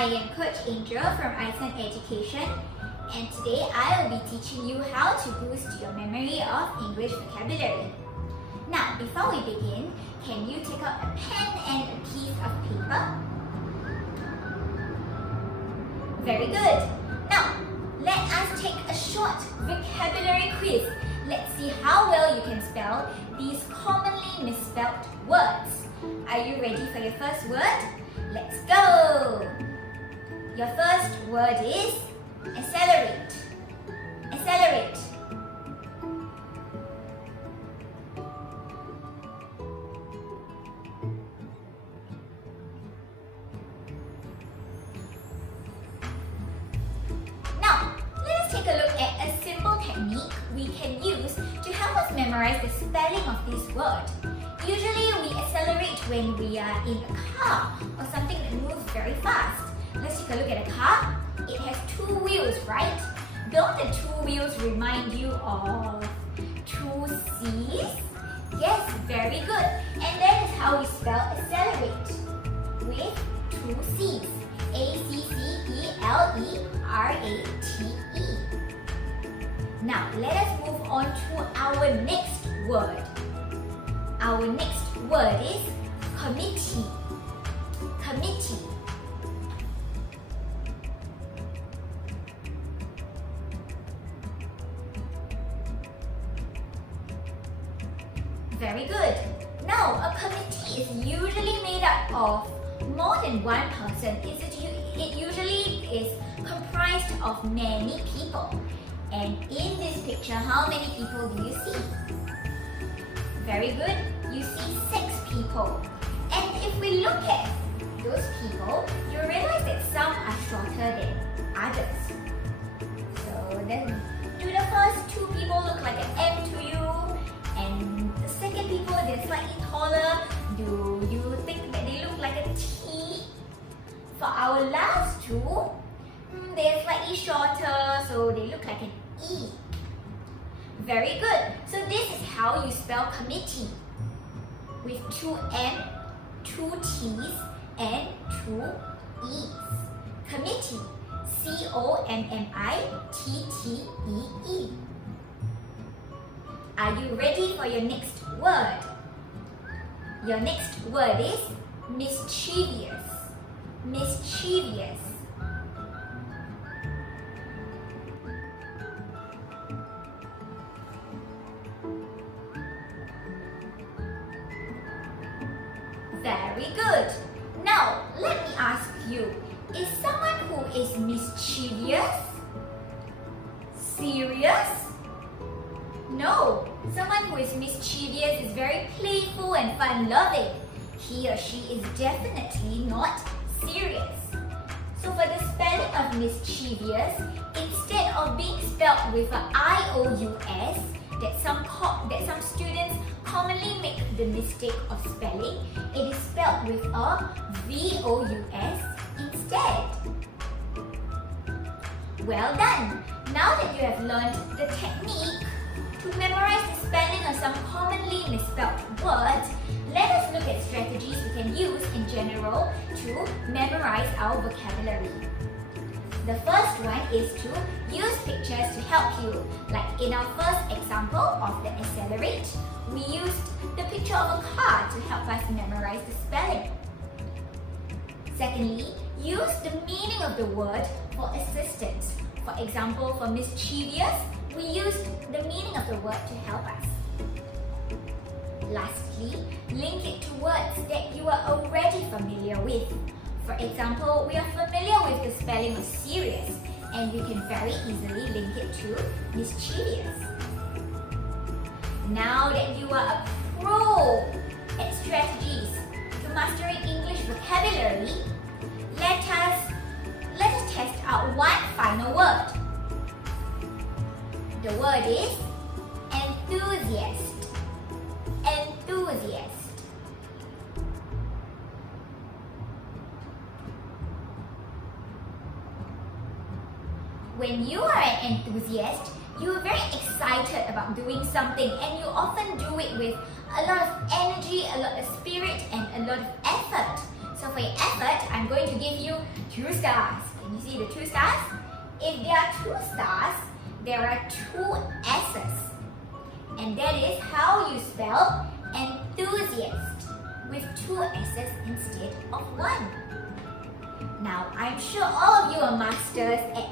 I am Coach Angel from Iceland Education, and today I will be teaching you how to boost your memory of English vocabulary. Now, before we begin, can you take out a pen and a piece of paper? Very good. Now, let us take a short vocabulary quiz. Let's see how well you can spell these commonly misspelled words. Are you ready for your first word? Let's go! Your first word is accelerate. Accelerate. Now, let us take a look at a simple technique we can use to help us memorize the spelling of this word. Usually we accelerate when we are in a car or something that moves very fast. Let's take a look at a car. It has two wheels, right? Don't the two wheels remind you of two C's? Yes, very good. And that is how we spell accelerate, with two C's. A-C-C-E-L-E-R-A-T-E. Now, let us move on to our next word. Our next word is committee. Committee. Very good. Now, a committee is usually made up of more than one person. It usually is comprised of many people. And in this picture, how many people do you see? Very good. You see 6 people. And if we look at those people, you realize that some are shorter than others. So then, do the first 2 people look like an M to you? And the second people, they're slightly taller. Do you think that they look like a T? For our last 2, they're slightly shorter, so they look like an E. Very good. So this is how you spell committee. With 2 M, 2 T's, and 2 E's. Committee. C-O-M-M-I-T-T-E-E. Are you ready for your next word? Your next word is mischievous. Mischievous. Very good. Now, let me ask you, is someone who is mischievous serious? No. Someone who is mischievous is very playful and fun-loving. He or she is definitely not serious. So for the spelling of mischievous, instead of being spelled with an I-O-U-S, that some students commonly make the mistake of spelling, it is spelled with a V-O-U-S instead. Well done! Now that you have learned the technique to memorize the spelling of some commonly misspelled words, let us look at strategies we can use in general to memorize our vocabulary. The first one is to use pictures to help you. Like in our first example of the accelerate, we used the picture of a car to help us memorize the spelling. Secondly, use the meaning of the word for assistance. For example, for mischievous, we used the meaning of the word to help us. Lastly, link it to words that you are already familiar with. For example, we are familiar with the spelling of serious, and we can very easily link it to mischievous. Now that you are a pro at strategies to mastering English vocabulary, let us test out one final word. The word is enthusiast. Enthusiast. When you are an enthusiast, you are very excited about doing something, and you often do it with a lot of energy, a lot of spirit, and a lot of effort. So So for your effort, I'm going to give you 2 stars. Can you see the 2 stars? If there are 2 stars, there are 2 S's. And that is how you spell enthusiast with 2 S's instead of 1. Now, I'm sure all of you are masters at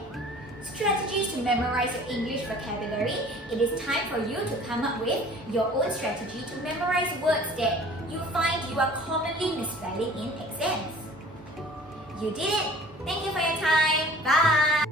strategies to memorize your English vocabulary. It is time for you to come up with your own strategy to memorize words that you find you are commonly misspelling in exams. You did it! Thank you for your time. Bye!